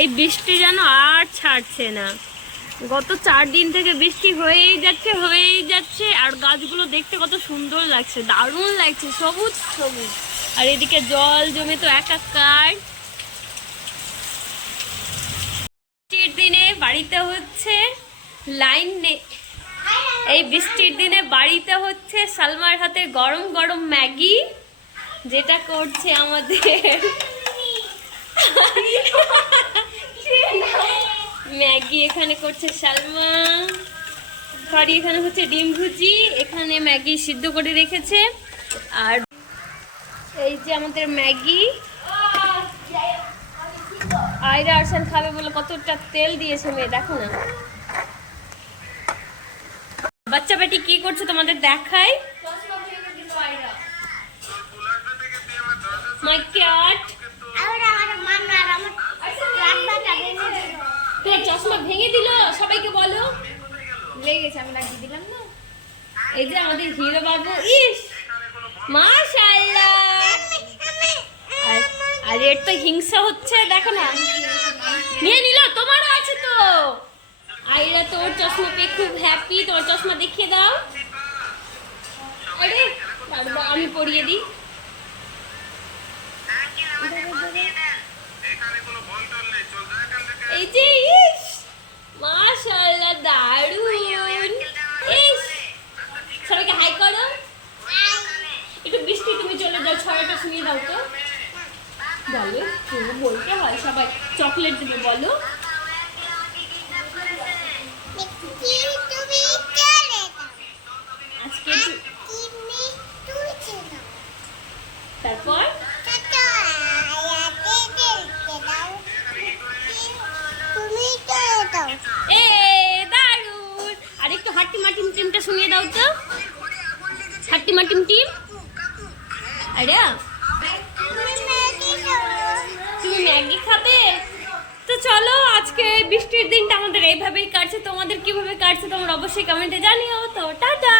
এই বৃষ্টি যেন আর ছাড়ছে না। গত 4 দিন থেকে বৃষ্টি হয়েই যাচ্ছে আর গাছগুলো দেখতে কত সুন্দর লাগছে, দারুণ লাগছে, সবুজ সবুজ। আর এদিকে জল জমে তো একাকার। বৃষ্টির দিনে বাড়িতে হচ্ছে লাইন নেই, এই বৃষ্টির দিনে বাড়িতে হচ্ছে সালমার হাতে গরম গরম ম্যাগি, যেটা করছে আমাদের ম্যাগি এখানে করছে সালমা, সরি এখানে হচ্ছে ডিম ভুজি, এখানে ম্যাগি সিদ্ধ করে রেখেছে। আর এই যে আমাদের ম্যাগি, আয়রা আরশান খাবে বলে কতটা তেল দিয়েছে মেয়ে, দেখো না। বাচ্চা বেটি কি করছে তোমাদের দেখাই। মাই ক্যাট, তোর চশমা ভেঙে দিল, সবাইকে বলো। লেগেছে, আমি লাগিয়ে দিলাম না। এই যে আমাদের হিরো বাবু, ইস মাশাআল্লাহ। আর এর তো হিংসা হচ্ছে, দেখো না, নিয়ে নিল, তোমারও আছে তো। আইরা তোর চশমা পেয়ে খুব হ্যাপি, তোর চশমা দেখিয়ে দাও। আরে আমি পরিয়ে দিই। এই যে ইস মাশাআল্লাহ, দারুণ। ইস সবাইকে হাই করো। একটু বৃষ্টি তুমি চলে যাও, ছড়াটা শুনিয়ে দাও তো। বলো, বলতে হয়, সবাই চকলেট দেবে বলো। আজকে তারপর দারুন। আর একটু হাট্টিমা টিম টিমটা শুনিয়ে দাও তো, হাট্টিমা টিম টিম। আরে তুমি ম্যাগি খাবে? তো চলো, আজকে বৃষ্টির দিনটা আমাদের এইভাবেই কাটছে। তোমাদের কিভাবে কাটছে তোমরা অবশ্যই কমেন্টে জানিও। তো টাটা।